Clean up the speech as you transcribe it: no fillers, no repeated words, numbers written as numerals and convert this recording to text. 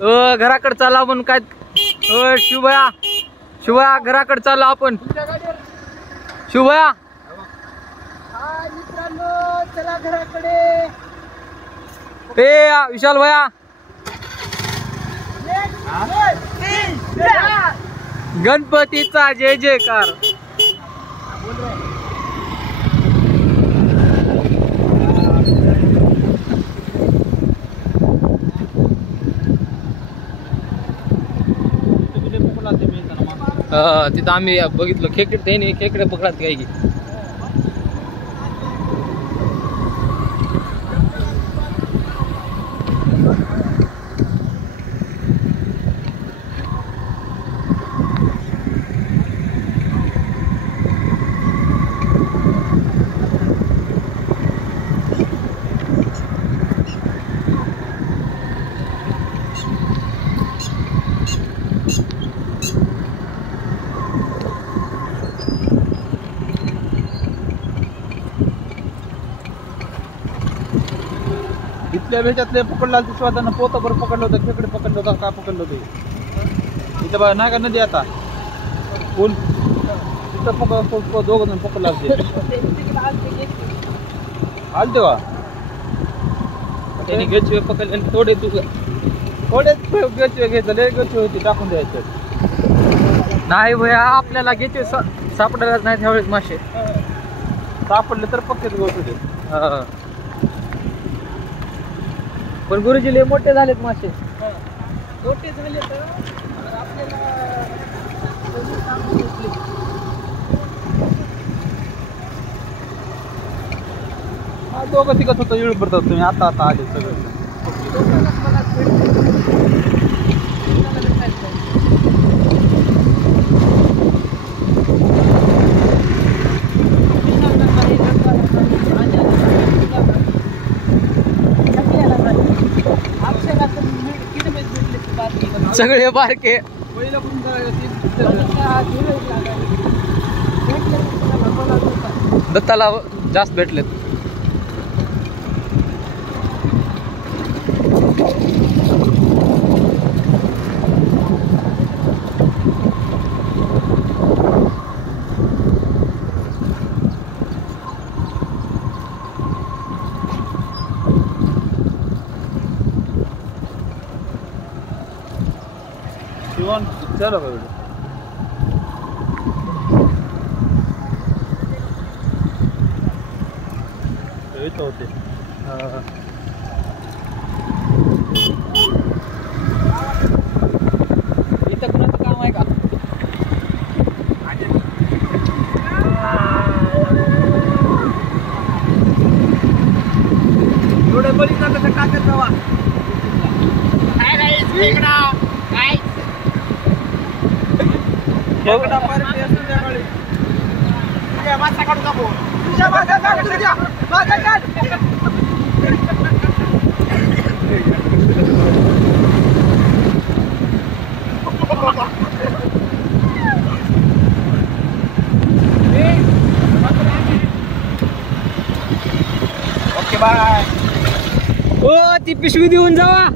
घराकडे चालला आपण काय. शिवया शिवया घराकडे चालला आपण. शिवया मित्रांनो चला घराकडे. विशाल भया गणपतीचा जय जयकार. तिथं आम्ही बघितलं खेकडे त्याने खेकडे पकडत काय की. इथल्या भेटातले पकडला स्वादानं पोताभर पकडलं होतं. खेकडे पकडलं होतं का पकडलं होतं इथं बघा नागा नदी. आता कोण तिथं दोघ जण पकडला आलते का त्यांनी गचवे पकडले. थोडे गचवे घेतले. गचवे होते टाकून द्यायचे. नाही भया आपल्याला घेते सापडायलाच नाही त्यावेळेस मासे. सापडले तर पक्केच गोष्ट होते. पण गुरुजी लय मोठे झालेत मासे. मोठे झाले तर आपल्याला दोघं तिकत होतं. इळ भरतात तुम्ही आता आता आले सगळं. सगळे बारके दत्ताला जास्त भेटलेत. चलो होते. इथं कुणाचं काम आहे का. थोडे बरीच ना कसं टाकत जावा. काय नाही इकडा काय खेकडा पार्टी असते त्यावेळी. मासा काढू का बोल. तुझ्या मागा काढ. तुझ्या मागा काढ. Okay bye. ती पिशवी देऊन जावा.